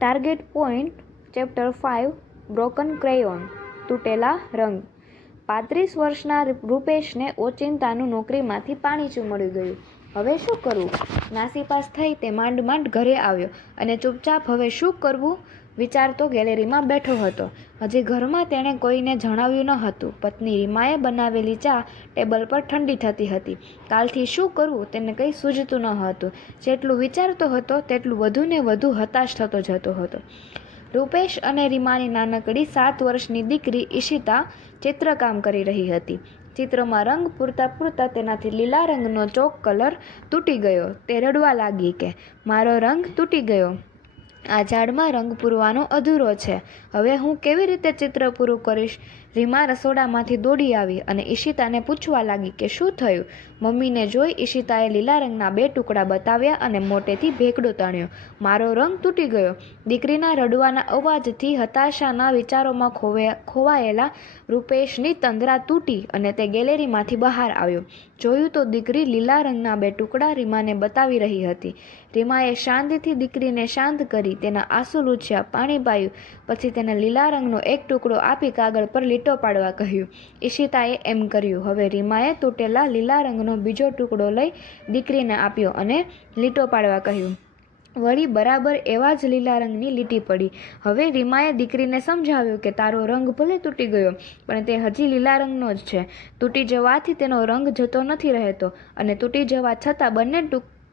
Target point chapter 5 broken crayon તૂટેલા રંગ. 35 વર્ષના રૂપેશને ઓચિંતાનું નોકરીમાંથી પાણીચું મળી ગયું. હવે શું કરવું? નાસીપાસ થઈ તે માંડ ઘરે આવ્યો અને ચૂપચાપ હવે શું કરવું વિચારતો ગેલેરીમાં બેઠો હતો. હજી ઘરમાં તેણે કોઈને જણાવ્યું ન હતું. પત્ની રીમાએ બનાવેલી ચા ટેબલ પર ઠંડી થતી હતી. કાલથી શું કરવું તેને કંઈ સૂઝતું ન હતું. જેટલું વિચારતો હતો તેટલું વધુ ને વધુ હતાશ થતો જતો હતો. રૂપેશ અને રીમાની નાનકડી 7 વર્ષની દીકરી ઈશિતા ચિત્રકામ કરી રહી હતી. ચિત્રમાં રંગ પૂરતા તેનાથી લીલા રંગનો ચોક કલર તૂટી ગયો. તે રડવા લાગી કે મારો રંગ તૂટી ગયો. આ ઝાડમાં રંગ પૂરવાનો અધૂરો છે. હવે હું કેવી રીતે ચિત્ર પૂરું કરીશ? રીમા રસોડામાંથી દોડી આવી અને ઈશિતાને પૂછવા લાગી કે શું થયું. મમ્મીને જોઈ ઈશિતાએ લીલા રંગના 2 ટુકડા બતાવ્યા અને મોટેથી ભેકડો તાણ્યો. મારો રંગ તૂટી ગયો. દીકરીના રડવાના અવાજથી હતાશાના વિચારોમાં ખોવાયેલા રૂપેશની તંદ્રા તૂટી અને તે ગેલેરીમાંથી બહાર આવ્યો. જોયું તો દીકરી લીલા રંગના 2 ટુકડા રીમાને બતાવી રહી હતી. રીમાએ શાંતિથી દીકરીને શાંત કરી તેના આંસુ લૂછ્યા, પાણી પાયું, પછી તેને લીલા રંગનો 1 ટુકડો આપી કાગળ પર લીટો પાડવા કહ્યું. ઈશિતાએ એમ કર્યું. હવે રીમાએ તૂટેલા લીલા રંગનો બીજો ટુકડો લઈ દીકરીને આપ્યો અને લીટો પાડવા કહ્યું. વળી બરાબર એવા જ લીલા રંગની લીટી પડી. હવે રીમાએ દીકરીને સમજાવ્યું કે તારો રંગ ભલે તૂટી ગયો પણ તે હજી લીલા રંગનો જ છે. તૂટી જવાથી તેનો રંગ જતો નથી રહેતો અને તૂટી જવા છતાં બંને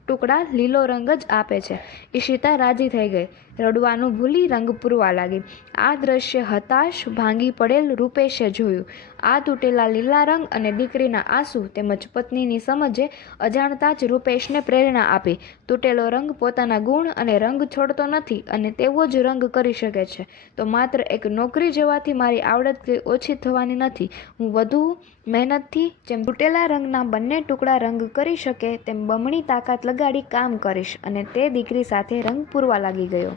ટુકડા લીલો રંગ જ આપે છે. ઈશિતા રાજી થઈ ગઈ. રડવાનું ભૂલી રંગ પૂરવા લાગી. આ દ્રશ્ય હતાશ ભાંગી પડેલ રૂપેશે જોયું. આ તૂટેલા લીલા રંગ અને દીકરીના આંસુ તેમજ પત્નીની સમજે અજાણતા જ રૂપેશને પ્રેરણા આપી. તૂટેલો રંગ પોતાના ગુણ અને રંગ છોડતો નથી અને તેવો જ રંગ કરી શકે છે. તો માત્ર એક નોકરી જવાથી મારી આવડત કંઈ ઓછી થવાની નથી. હું વધુ મહેનતથી જેમ તૂટેલા રંગના બંને ટુકડા રંગ કરી શકે તેમ બમણી તાકાત લગાડી કામ કરીશ. અને તે દીકરી સાથે રંગ પૂરવા લાગી ગયો.